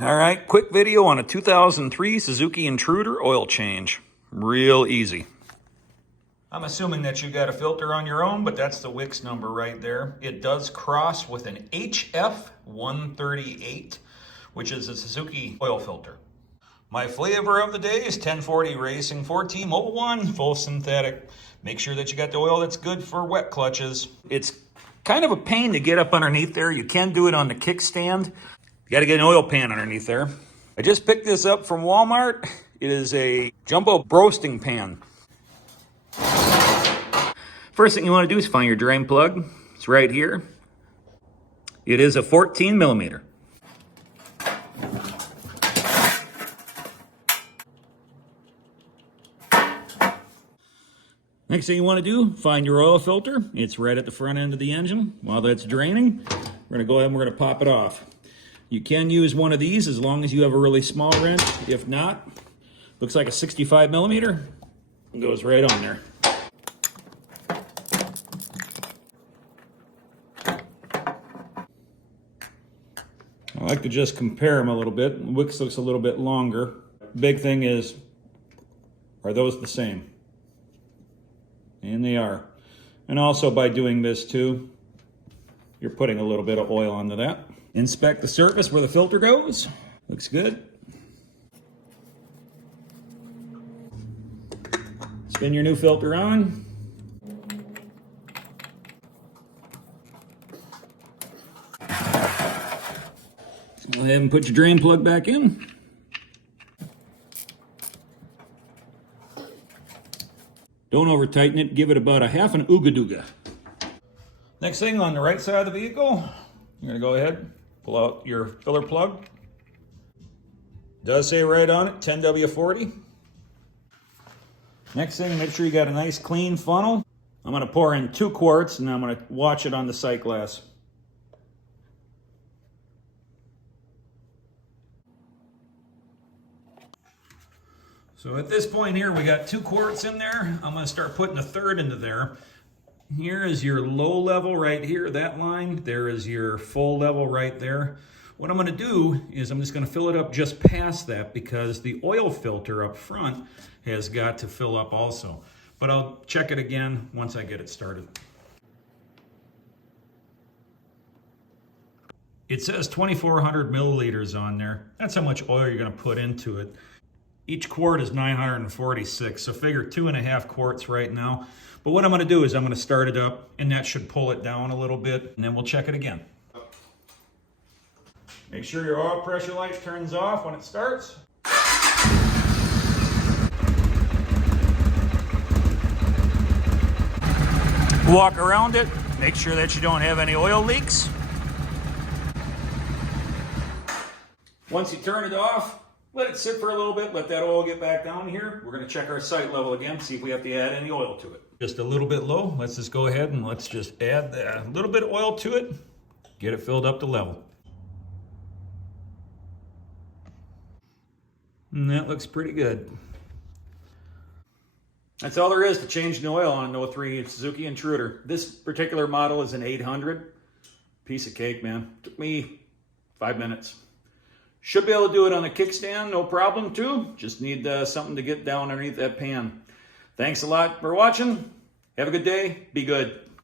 All right, quick video on a 2003 Suzuki Intruder oil change. Real easy. I'm assuming that you got a filter on your own, but that's the Wix number right there. It does cross with an HF138, which is a Suzuki oil filter. My flavor of the day is 1040 Racing 14 Mobile 1 full synthetic. Make sure that you got the oil that's good for wet clutches. It's kind of a pain to get up underneath there. You can do it on the kickstand. You got to get an oil pan underneath there. I just picked this up from Walmart. It is a jumbo roasting pan. First thing you want to do is find your drain plug. It's right here. It is a 14 millimeter. Next thing you want to do, find your oil filter. It's right at the front end of the engine. While that's draining, we're going to go ahead and we're going to pop it off. You can use one of these as long as you have a really small wrench. If not, looks like a 65 millimeter. It goes right on there. I like to just compare them a little bit. Wix looks a little bit longer. Big thing is, are those the same? And they are. And also by doing this too, you're putting a little bit of oil onto that. Inspect the surface where the filter goes. Looks good. Spin your new filter on. Go ahead and put your drain plug back in. Don't over tighten it, give it about a half an ooga-dooga. Next thing, on the right side of the vehicle, you're gonna go ahead, pull out your filler plug. It does say right on it, 10W40. Next thing, make sure you got a nice clean funnel. I'm gonna pour in 2 quarts and I'm gonna watch it on the sight glass. So at this point here, we got 2 quarts in there. I'm gonna start putting a third into there. Here is your low level right here, that line. There is your full level right there. What I'm gonna do is I'm just gonna fill it up just past that because the oil filter up front has got to fill up also. But I'll check it again once I get it started. It says 2,400 milliliters on there. That's how much oil you're gonna put into it. Each quart is 946, so figure 2.5 quarts right now. But what I'm gonna do is I'm gonna start it up, and that should pull it down a little bit, and then we'll check it again. Make sure your oil pressure light turns off when it starts. Walk around it, make sure that you don't have any oil leaks. Once you turn it off, let it sit for a little bit, let that oil get back down here. We're gonna check our sight level again, see if we have to add any oil to it. Just a little bit low. Let's just go ahead and let's just add a little bit of oil to it, get it filled up to level. And that looks pretty good. That's all there is to changing the oil on an 03 Suzuki Intruder. This particular model is an 800. Piece of cake, man. Took me 5 minutes. Should be able to do it on a kickstand, no problem too. Just need something to get down underneath that pan. Thanks a lot for watching. Have a good day. Be good.